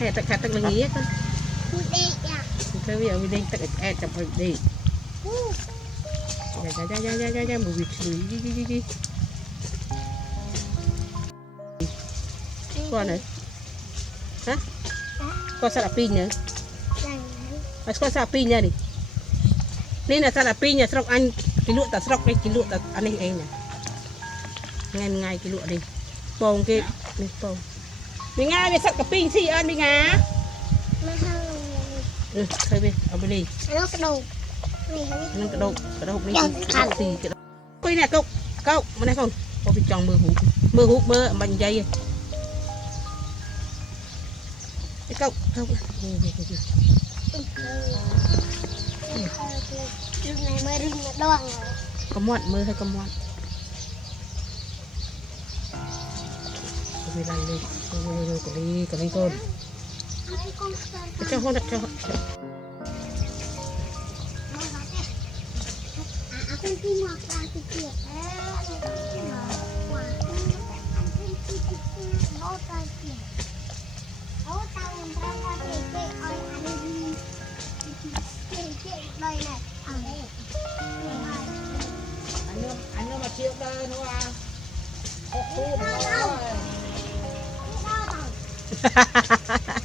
Hãy subscribe cho kênh Ghiền Mì Gõ để không bỏ lỡ những video hấp dẫn. Hả? Có sao là pin nữa? Có sao pin nha đi. Nên là sao là pin nha, sọc anh cái lụa ta sọc cái lụa ta anh em nè. Ngay cái lụa đi. Bông cái bông. Mình ngay về sọc cái pin gì ăn mình ngá. Thôi đi, ở bên đi. Nó cái đầu. Nó cái đầu đi. Cái coi nè cậu, bên này không? Có bị tròn mưa hút mình dây. Cậu có muộn mưa hay có muộn vì là đi còn đi con cho hôn đặt cho anh mà chịu đời thôi à.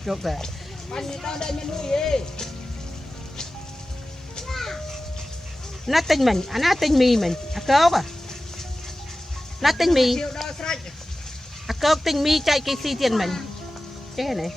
Chụp về anh người ta đây mới nuôi gì nó tinh mình nó tinh mì mình cớp à nó tinh mì cớp tinh mì chạy cái xi tiền mình cái này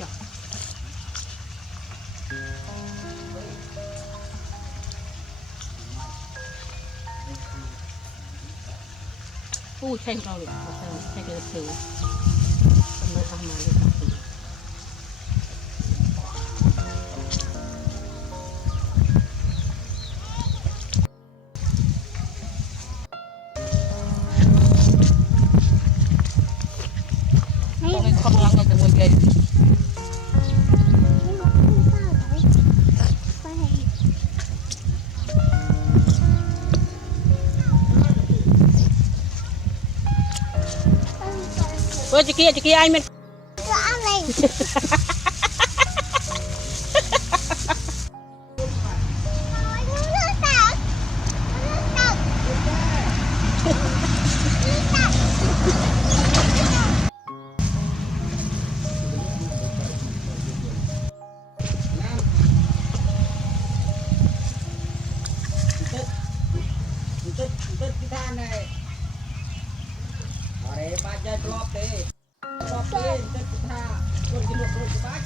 จับผู้ใช้เราเลยใช้กระสือกำลังทำมาเลยครับต้องให้ความรักกันตัวใหญ่Ciki ai men. Cho ăn này. Kita này. Ở ba chơi drop đi. Drop đi, kita con di luộc rồi các bác.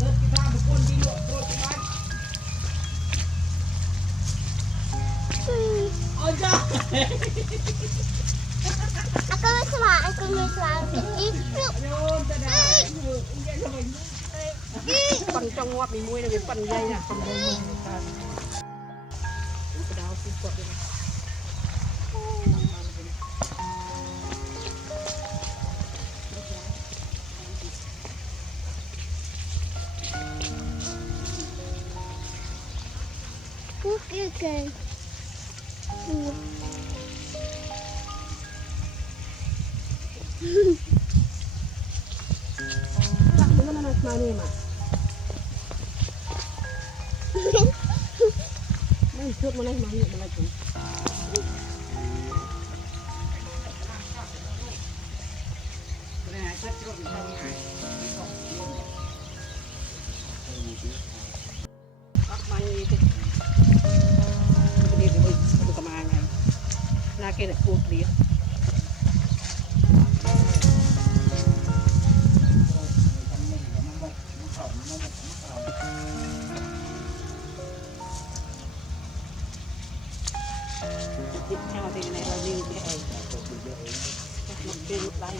Kita một con di luộc rồi các bác. Ôi trời. Aku mau itu. Phần trong ngoặc mình muối này với phần dây nè, phần dây muối này ta. Cái đào cũng quật đi. Okay. Chắc nó là màu này mà. Đây trước mà này màu này mà chúng. Lagi ada putri. Theo thì này là riêng cái này. Một riêng một lại.